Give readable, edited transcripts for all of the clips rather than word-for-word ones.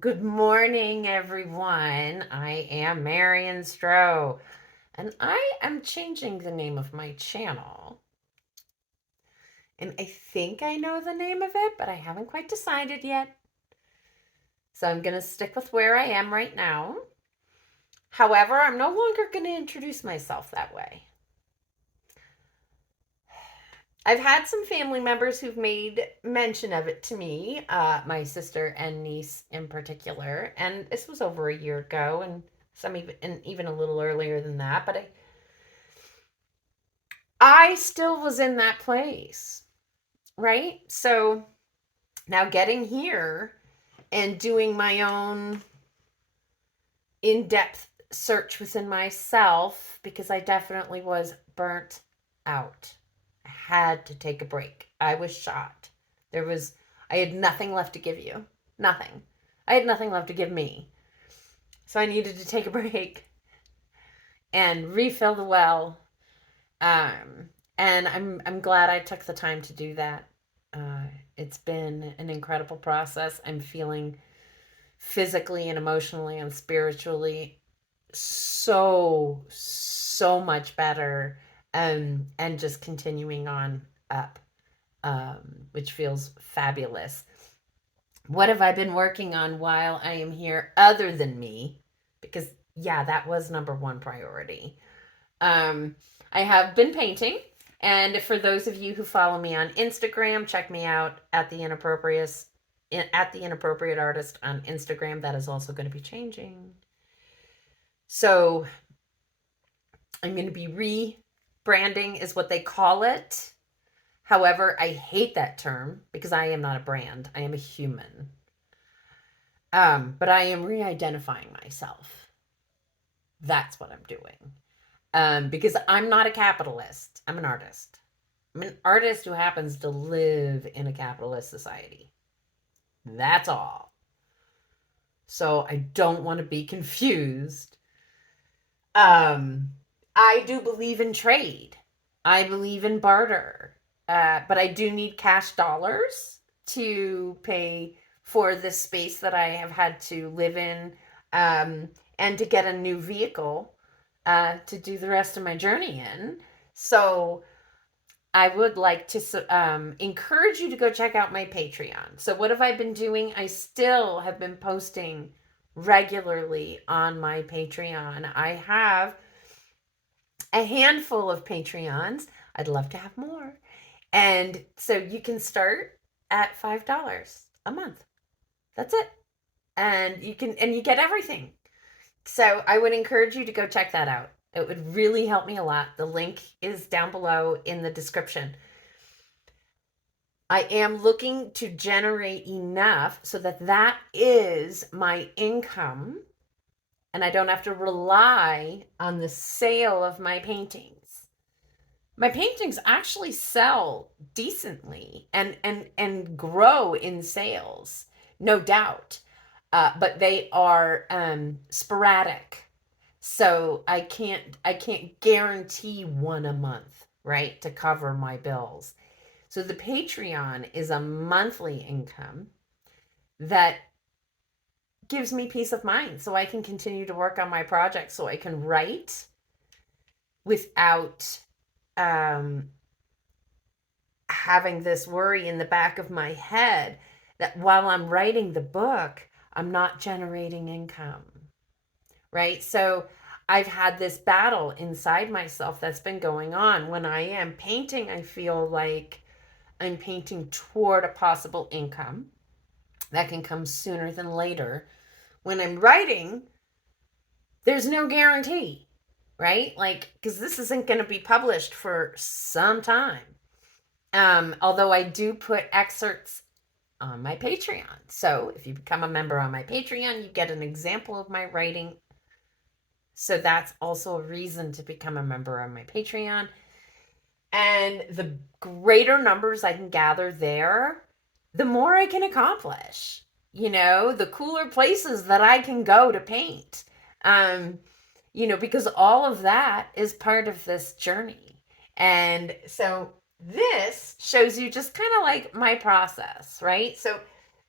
Good morning, everyone. I am Marion Stroh, and I am changing the name of my channel. And I think I know the name of it, but I haven't quite decided yet. So I'm going to stick with where I am right now. However, I'm no longer going to introduce myself that way. I've had some family members who've made mention of it to me, my sister and niece in particular, and this was over a year ago, and some even a little earlier than that. But I still was in that place, right? So now getting here and doing my own in-depth search within myself, because I definitely was burnt out. I had to take a break. I was shot. I had nothing left to give you. Nothing. I had nothing left to give me. So I needed to take a break and refill the well. And I'm glad I took the time to do that. It's been an incredible process. I'm feeling physically and emotionally and spiritually so much better, and just continuing on up, which feels fabulous. What have I been working on while I am here other than me? Because yeah, that was number one priority. um I have been painting, and for those of you who follow me on Instagram, check me out at the Inappropriate Artist on Instagram. That is also going to be changing. So I'm going to be rebranding, is what they call it. However, I hate that term because I am not a brand. I am a human. But I am re-identifying myself. That's what I'm doing. Because I'm not a capitalist. I'm an artist. I'm an artist who happens to live in a capitalist society. That's all. So I don't want to be confused. I do believe in trade. I believe in barter. But I do need cash dollars to pay for this space that I have had to live in, and to get a new vehicle to do the rest of my journey in. So I would like to encourage you to go check out my Patreon. So what have I been doing? I still have been posting regularly on my Patreon. I have a handful of Patreons. I'd love to have more. And so you can start at $5 a month. That's it. And you get everything. So I would encourage you to go check that out. It would really help me a lot. The link is down below in the description. I am looking to generate enough so that is my income, and I don't have to rely on the sale of my paintings. My paintings actually sell decently and grow in sales, no doubt. But they are sporadic. So I can't guarantee one a month, right, to cover my bills. So the Patreon is a monthly income that gives me peace of mind, so I can continue to work on my project, so I can write without having this worry in the back of my head that while I'm writing the book, I'm not generating income, right? So I've had this battle inside myself that's been going on. When I am painting, I feel like I'm painting toward a possible income that can come sooner than later. When I'm writing, there's no guarantee, right? Like, because this isn't going to be published for some time. Although I do put excerpts on my Patreon. So if you become a member on my Patreon, you get an example of my writing. So that's also a reason to become a member on my Patreon. And the greater numbers I can gather there, the more I can accomplish. The cooler places that I can go to paint. Because all of that is part of this journey. And so this shows you just kind of like my process, right? So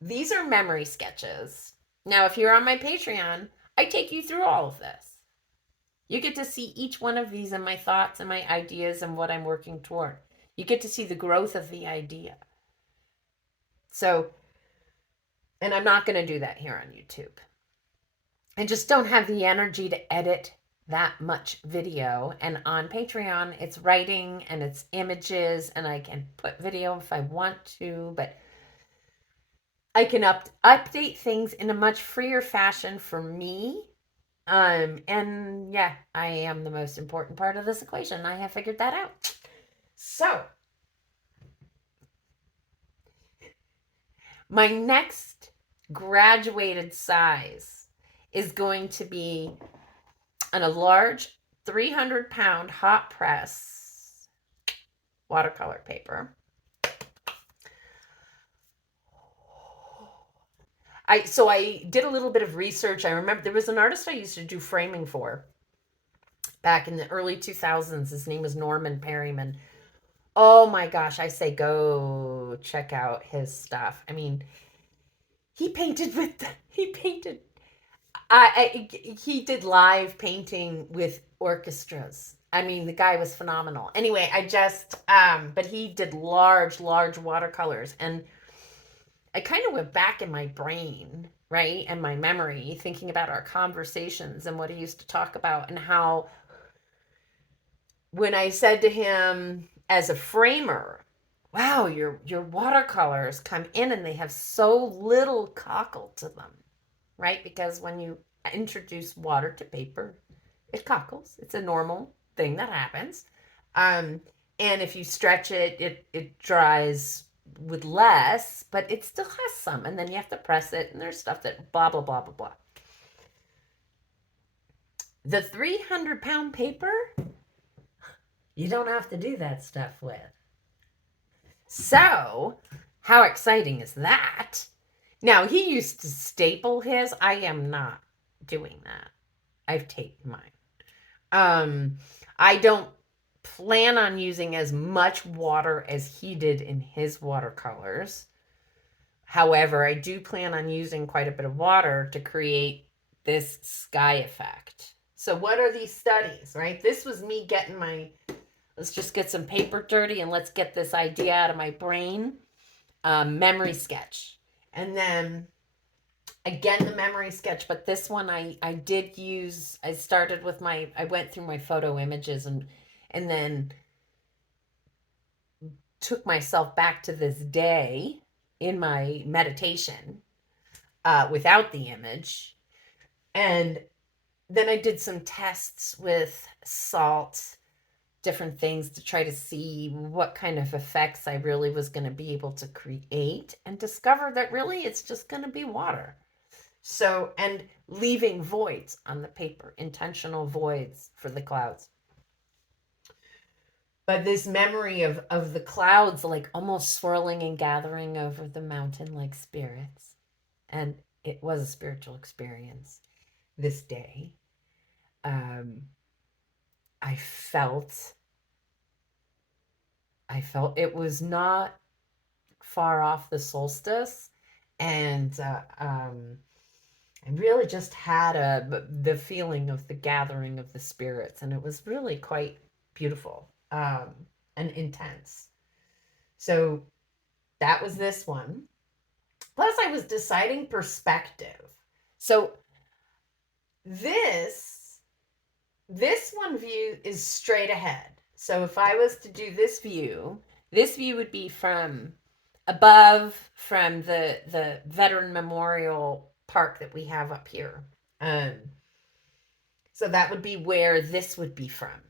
these are memory sketches. Now, if you're on my Patreon, I take you through all of this. You get to see each one of these and my thoughts and my ideas and what I'm working toward. You get to see the growth of the idea. So, and I'm not going to do that here on YouTube. I just don't have the energy to edit that much video. And on Patreon, it's writing and it's images, and I can put video if I want to, but I can update things in a much freer fashion for me. And yeah, I am the most important part of this equation. I have figured that out. So, my next graduated size is going to be on a large 300-pound hot press watercolor paper. I did a little bit of research. I remember there was an artist I used to do framing for back in the early 2000s. His name was Norman Perryman. Oh my gosh, I say go check out his stuff. I mean, he did live painting with orchestras. I mean, the guy was phenomenal. Anyway, but he did large watercolors, and I kind of went back in my brain, right, and my memory, thinking about our conversations and what he used to talk about, and how when I said to him as a framer, wow, your watercolors come in and they have so little cockle to them, right? Because when you introduce water to paper, it cockles. It's a normal thing that happens. And if you stretch it, it dries with less, but it still has some. And then you have to press it, and there's stuff that blah, blah, blah, blah, blah. The 300-pound paper, you don't have to do that stuff with. So, how exciting is that? Now, he used to staple his. I am not doing that. I've taped mine. I don't plan on using as much water as he did in his watercolors. However, I do plan on using quite a bit of water to create this sky effect. So what are these studies, right? This was me getting let's just get some paper dirty and let's get this idea out of my brain. Memory sketch. And then again, the memory sketch, but this one I started with I went through my photo images and then took myself back to this day in my meditation without the image. And then I did some tests with salt, different things to try to see what kind of effects I really was going to be able to create, and discover that really it's just going to be water. So, and leaving voids on the paper, intentional voids for the clouds. But this memory of the clouds, like almost swirling and gathering over the mountain like spirits. And it was a spiritual experience this day. I felt it was not far off the solstice, and I really just had the feeling of the gathering of the spirits, and it was really quite beautiful and intense. So that was this one. Plus, I was deciding perspective. So this one view is straight ahead. So if I was to do this view would be from above, from the Veteran Memorial Park that we have up here. So that would be where this would be from,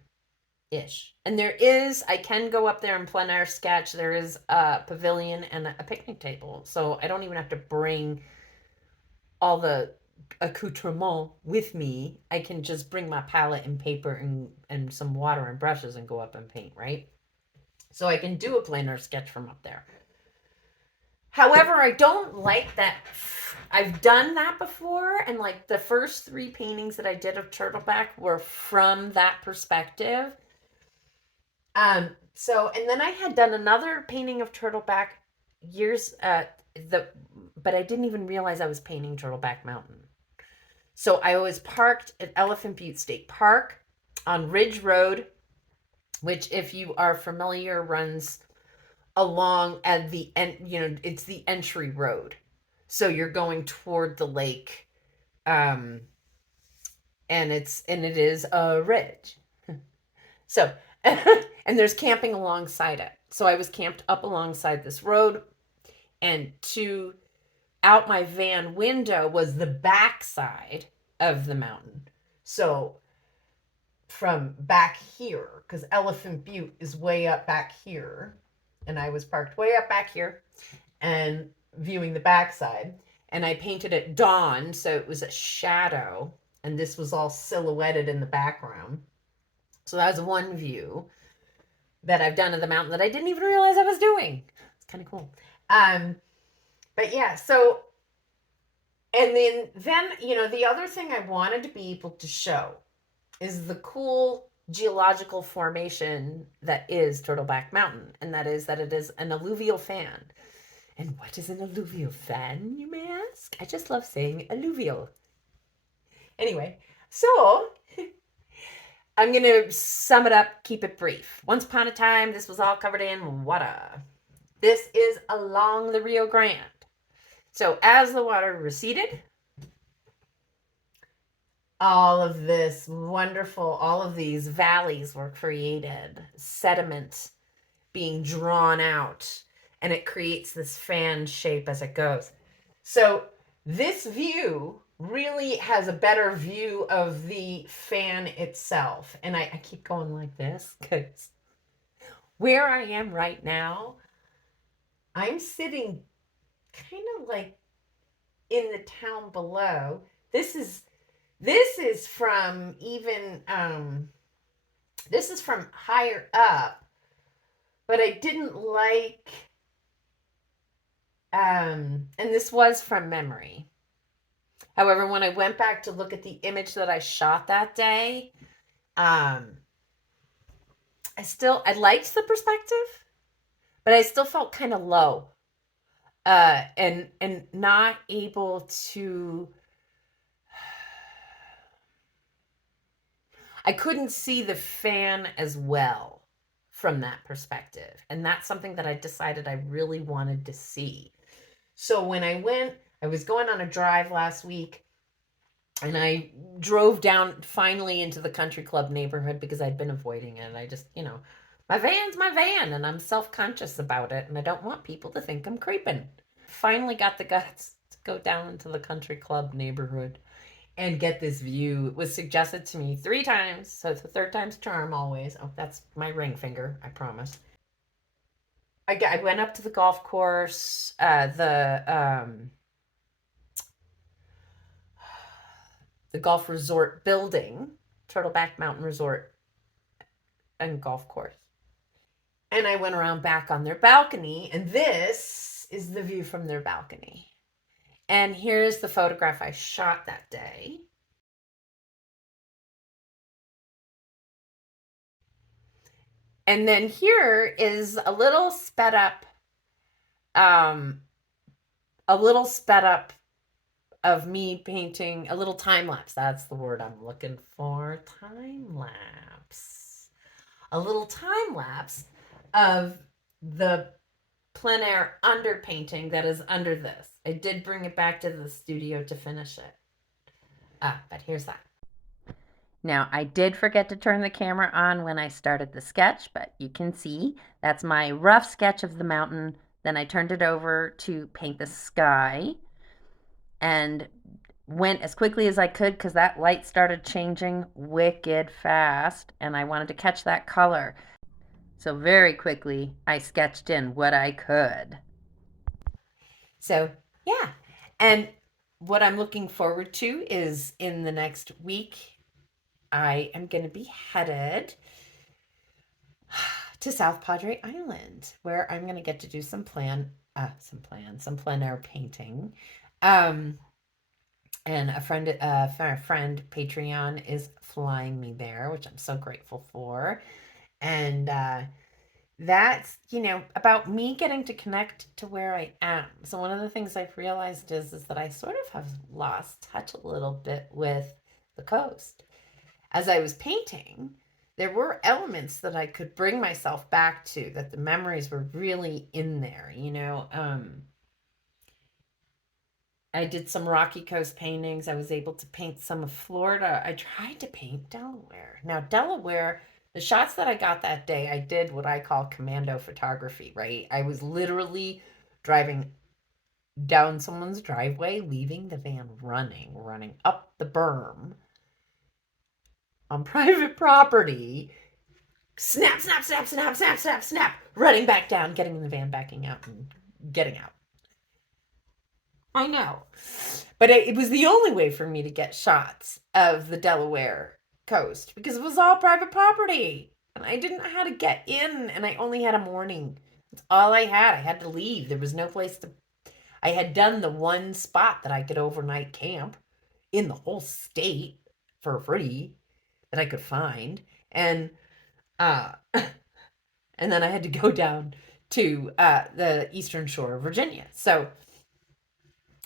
ish. And I can go up there and plein air sketch. There is a pavilion and a picnic table. So I don't even have to bring all the accoutrement with me. I can just bring my palette and paper and some water and brushes and go up and paint, right? So I can do a plein air sketch from up there. However, I don't like that. I've done that before, and like the first 3 paintings that I did of Turtleback were from that perspective. So, and then I had done another painting of Turtleback but I didn't even realize I was painting Turtleback Mountain. So I was parked at Elephant Butte State Park on Ridge Road, which, if you are familiar, runs along at the end, it's the entry road. So you're going toward the lake. And it is a ridge. So, and there's camping alongside it. So I was camped up alongside this road, and out my van window was the backside of the mountain. So from back here, because Elephant Butte is way up back here, and I was parked way up back here and viewing the backside. And I painted at dawn, so it was a shadow, and this was all silhouetted in the background. So that was one view that I've done of the mountain that I didn't even realize I was doing. It's kind of cool. But yeah, so, and then, the other thing I wanted to be able to show is the cool geological formation that is Turtleback Mountain, and that is that it is an alluvial fan. And what is an alluvial fan, you may ask? I just love saying alluvial. Anyway, so I'm going to sum it up, keep it brief. Once upon a time, this was all covered in water. This is along the Rio Grande. So as the water receded, all of these valleys were created, sediment being drawn out, and it creates this fan shape as it goes. So this view really has a better view of the fan itself. And I keep going like this because where I am right now, I'm sitting kind of like in the town below. This is from this is from higher up, but I didn't like, and this was from memory. However, when I went back to look at the image that I shot that day, I liked the perspective, but I still felt kind of low, and not able to. I couldn't see the fan as well from that perspective, and that's something that I decided I really wanted to see. So when I was going on a drive last week, and I drove down finally into the country club neighborhood because I'd been avoiding it. I just, my van's my van, and I'm self-conscious about it, and I don't want people to think I'm creeping. Finally got the guts to go down into the country club neighborhood and get this view. It was suggested to me 3 times, so it's the third time's charm always. Oh, that's my ring finger, I promise. I went up to the golf course, the golf resort building, Turtleback Mountain Resort and Golf Course. And I went around back on their balcony, and this is the view from their balcony. And here's the photograph I shot that day. And then here is a little sped up of me painting, a little time lapse. That's the word I'm looking for. Time lapse. A little time lapse of the plein air underpainting that is under this. I did bring it back to the studio to finish it. But here's that. Now, I did forget to turn the camera on when I started the sketch, but you can see that's my rough sketch of the mountain. Then I turned it over to paint the sky and went as quickly as I could because that light started changing wicked fast, and I wanted to catch that color. So very quickly, I sketched in what I could. So, yeah. And what I'm looking forward to is in the next week, I am going to be headed to South Padre Island, where I'm going to get to do some plein air painting. And a friend, Patreon, is flying me there, which I'm so grateful for. And that's, about me getting to connect to where I am. So one of the things I've realized is that I sort of have lost touch a little bit with the coast. As I was painting, there were elements that I could bring myself back to, that the memories were really in there. I did some Rocky Coast paintings. I was able to paint some of Florida. I tried to paint Delaware. Now, Delaware, the shots that I got that day, I did what I call commando photography, right? I was literally driving down someone's driveway, leaving the van running up the berm on private property. Snap, snap, snap, snap, snap, snap, snap, running back down, getting in the van, backing out, and getting out. I know. But it was the only way for me to get shots of the Delaware coast because it was all private property. And I didn't know how to get in, and I only had a morning. That's all I had. I had to leave. There was no place to. I had done the one spot that I could overnight camp in the whole state for free that I could find. And and then I had to go down to the eastern shore of Virginia. So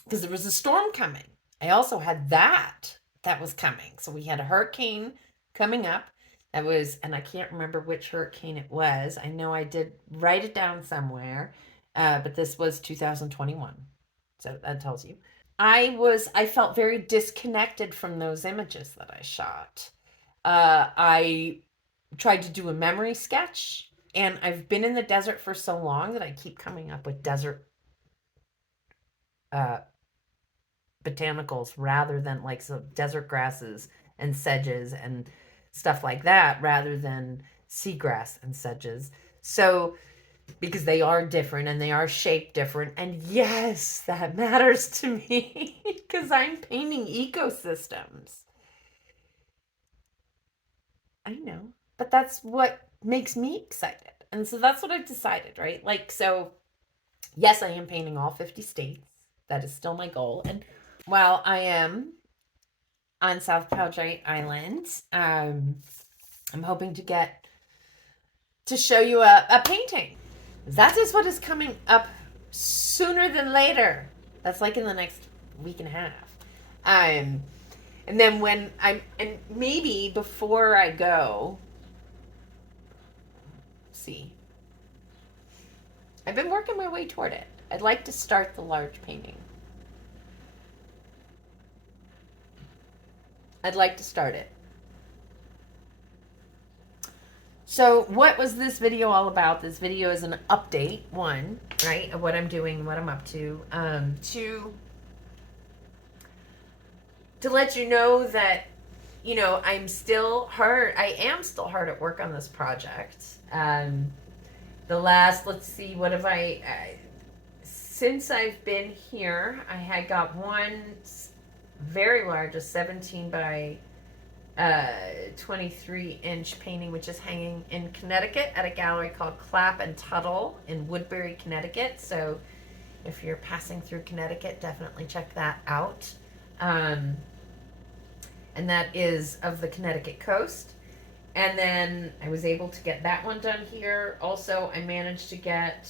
because there was a storm coming. I also had that was coming. So we had a hurricane coming up. That was, and I can't remember which hurricane it was. I know I did write it down somewhere, but this was 2021. So that tells you. I felt very disconnected from those images that I shot. I tried to do a memory sketch, and I've been in the desert for so long that I keep coming up with desert botanicals rather than like some desert grasses and sedges and stuff like that rather than seagrass and sedges. So because they are different and they are shaped different, and yes, that matters to me because I'm painting ecosystems. I know, but that's what makes me excited. And so that's what I've decided, right? Like, so yes, I am painting all 50 states. That is still my goal. And while I am on South Padre Island, I'm hoping to get to show you a painting. That is what is coming up sooner than later. That's like in the next week and a half. And then and maybe before I go, see, I've been working my way toward it. I'd like to start the large painting. I'd like to start it. So what was this video all about? This video is an update, one, right, of what I'm doing, what I'm up to. To let you know that, I am still hard at work on this project. Let's see, what have since I've been here, I had got one very large, a 17 by 23-inch painting, which is hanging in Connecticut at a gallery called Clapp and Tuttle in Woodbury, Connecticut. So if you're passing through Connecticut, definitely check that out. And that is of the Connecticut coast. And then I was able to get that one done here. Also, I managed to get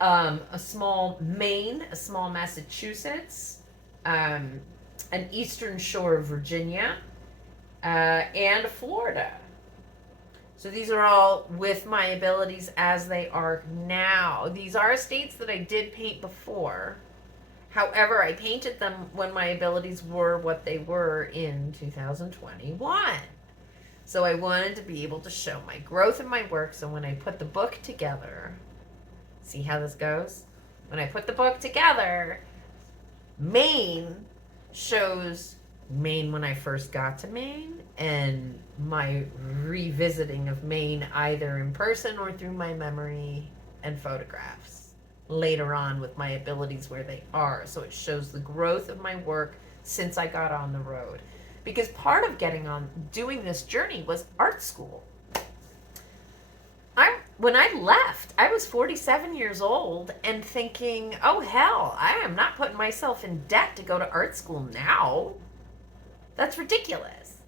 a small Maine, a small Massachusetts, an eastern shore of Virginia, and Florida. So these are all with my abilities as they are now. These are states that I did paint before. However, I painted them when my abilities were what they were in 2021. So I wanted to be able to show my growth in my work. So when I put the book together, see how this goes? When I put the book together, Maine shows Maine when I first got to Maine, and my revisiting of Maine either in person or through my memory and photographs later on with my abilities where they are. So it shows the growth of my work since I got on the road. Because part of doing this journey was art school. When I left, I was 47 years old and thinking, oh hell, I am not putting myself in debt to go to art school now. That's ridiculous.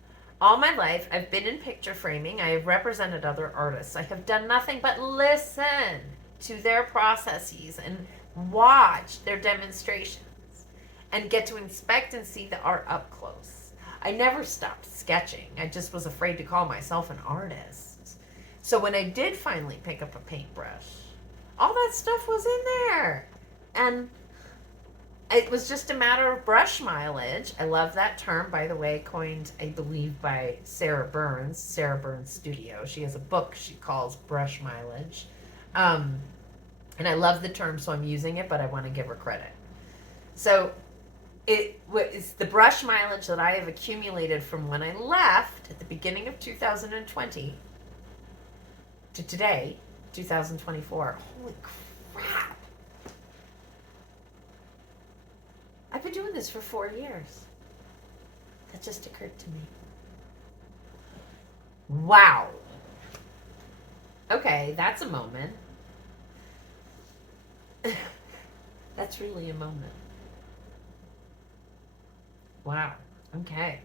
All my life, I've been in picture framing. I have represented other artists. I have done nothing but listen to their processes and watch their demonstrations and get to inspect and see the art up close. I never stopped sketching. I just was afraid to call myself an artist. So when I did finally pick up a paintbrush, all that stuff was in there. And it was just a matter of brush mileage. I love that term, by the way, coined, I believe, by Sarah Burns Studio. She has a book she calls Brush Mileage. And I love the term, so I'm using it, but I want to give her credit. So it was the brush mileage that I have accumulated from when I left at the beginning of 2020 to today, 2024. Holy crap. I've been doing this for 4 years. That just occurred to me. Wow. Okay, that's a moment. That's really a moment. Wow. Okay.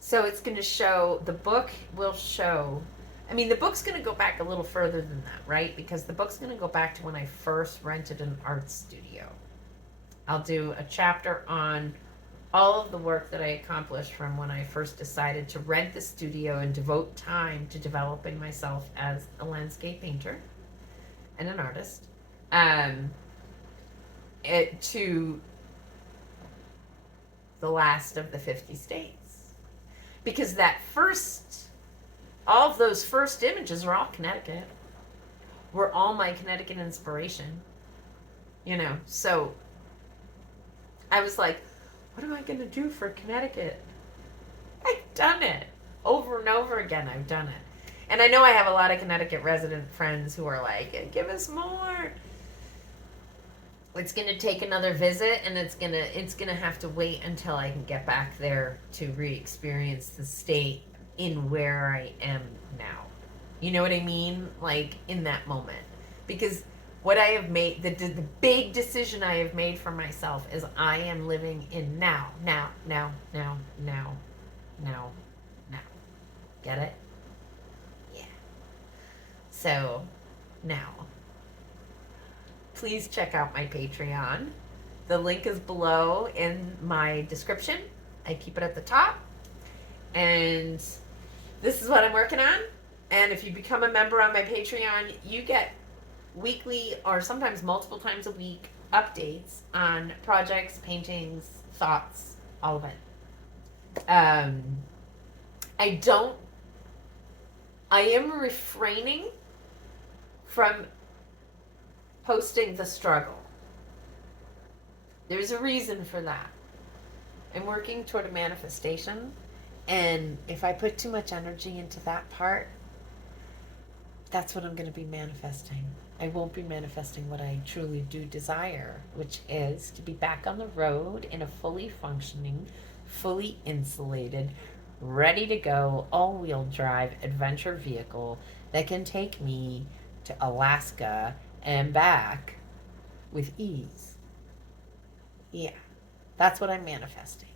So it's going to show, the book will show, I mean, the book's going to go back a little further than that, right? Because the book's going to go back to when I first rented an art studio. I'll do a chapter on all of the work that I accomplished from when I first decided to rent the studio and devote time to developing myself as a landscape painter and an artist, to the last of the 50 states. Because all of those first images are all Connecticut. Were all my Connecticut inspiration. So I was like, what am I going to do for Connecticut? I've done it. Over and over again, I've done it. And I know I have a lot of Connecticut resident friends who are like, give us more. It's going to take another visit, and it's going to have to wait until I can get back there to re-experience the state in where I am now. You know what I mean? Like, in that moment. Because what I have made, the big decision I have made for myself is I am living in now. Get it? Yeah. So, now. Please check out my Patreon. The link is below in my description. I keep it at the top. And this is what I'm working on. And if you become a member on my Patreon, you get weekly or sometimes multiple times a week updates on projects, paintings, thoughts, all of it. I am refraining from posting the struggle. There's a reason for that. I'm working toward a manifestation, and if I put too much energy into that part, that's what I'm going to be manifesting. I won't be manifesting what I truly do desire, which is to be back on the road in a fully functioning, fully insulated, ready to go, all-wheel drive adventure vehicle that can take me to Alaska and back with ease. Yeah, that's what I'm manifesting.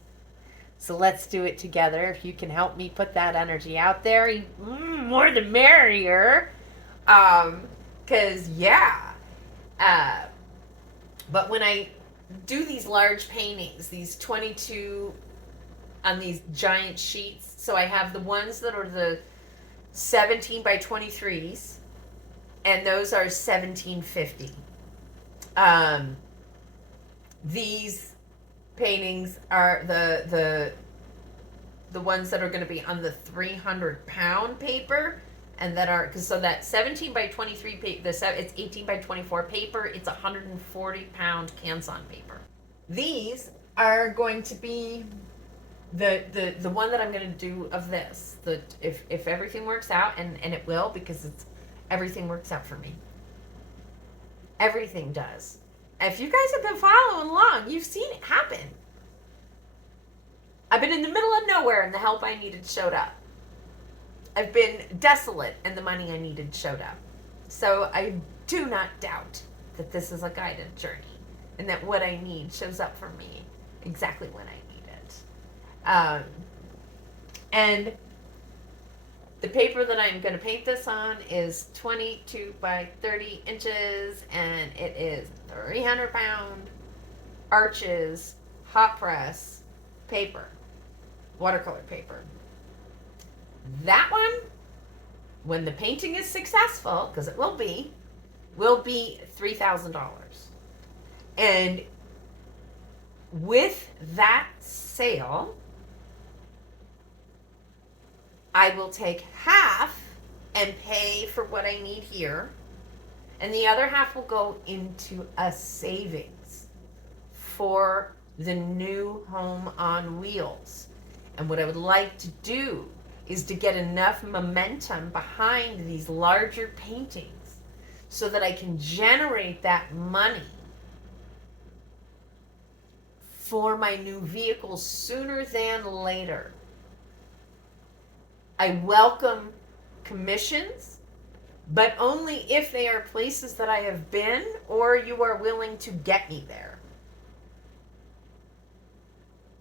So let's do it together. If you can help me put that energy out there, more the merrier. Because, but when I do these large paintings, these 22 on these giant sheets, so I have the ones that are the 17 by 23s, and those are 1750. These paintings are the ones that are going to be on the 300-pound paper, and that are, because so that 17 by 23 paper, it's 18 by 24 paper, it's 140-pound Canson paper. These are going to be the one that I'm going to do of this. If everything works out, and it will, because everything works out for me. Everything does. If you guys have been following along, you've seen it happen. I've been in the middle of nowhere and the help I needed showed up. I've been desolate and the money I needed showed up. So I do not doubt that this is a guided journey and that what I need shows up for me exactly when I need it. And the paper that I'm going to paint this on is 22 by 30 inches, and it is 300-pound Arches hot press paper, watercolor paper. That one, when the painting is successful, because it will be $3,000. And with that sale, I will take half and pay for what I need here, and the other half will go into a savings for the new home on wheels. And what I would like to do is to get enough momentum behind these larger paintings so that I can generate that money for my new vehicle sooner than later. I welcome commissions, but only if they are places that I have been or you are willing to get me there.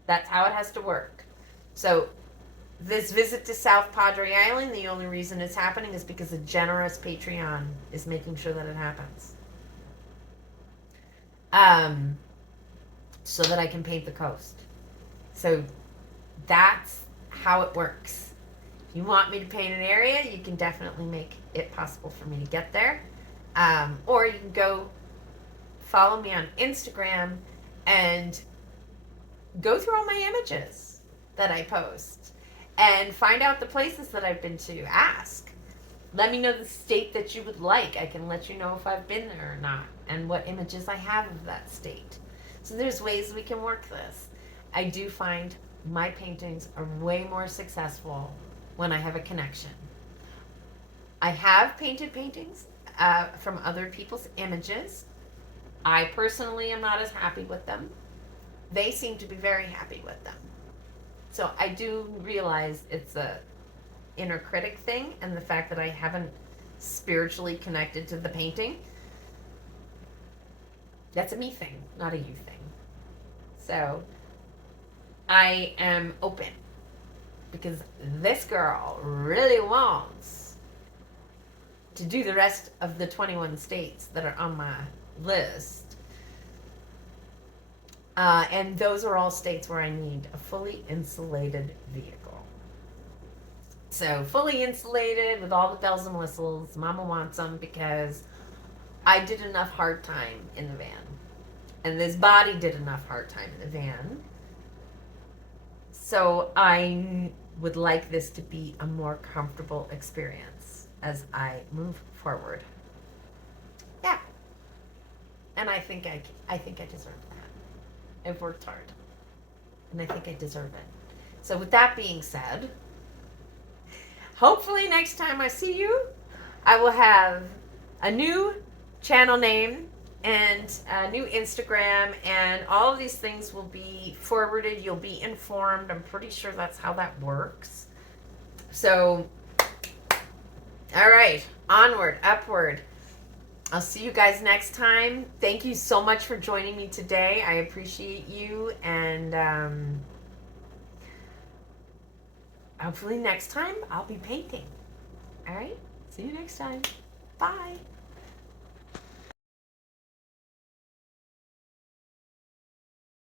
That's how it has to work. So this visit to South Padre Island, the only reason it's happening is because a generous Patreon is making sure that it happens. So that I can paint the coast. So that's how it works. If you want me to paint an area, you can definitely make it possible for me to get there. Or you can go follow me on Instagram and go through all my images that I post and find out the places that I've been to. Ask. Let me know the state that you would like. I can let you know if I've been there or not and what images I have of that state. So there's ways we can work this. I do find my paintings are way more successful when I have a connection. I have painted paintings from other people's images. I personally am not as happy with them. They seem to be very happy with them. So I do realize it's a inner critic thing, and the fact that I haven't spiritually connected to the painting, that's a me thing, not a you thing. So I am open because this girl really wants to do the rest of the 21 states that are on my list. And those are all states where I need a fully insulated vehicle. So fully insulated with all the bells and whistles. Mama wants them because I did enough hard time in the van. And this body did enough hard time in the van. So I would like this to be a more comfortable experience as I move forward. Yeah. And I think I deserve that. I've worked hard. And I think I deserve it. So with that being said, hopefully next time I see you, I will have a new channel name and a new Instagram, and all of these things will be forwarded. You'll be informed. I'm pretty sure that's how that works. So, all right, onward, upward. I'll see you guys next time. Thank you so much for joining me today. I appreciate you, and hopefully next time I'll be painting. All right, see you next time. Bye.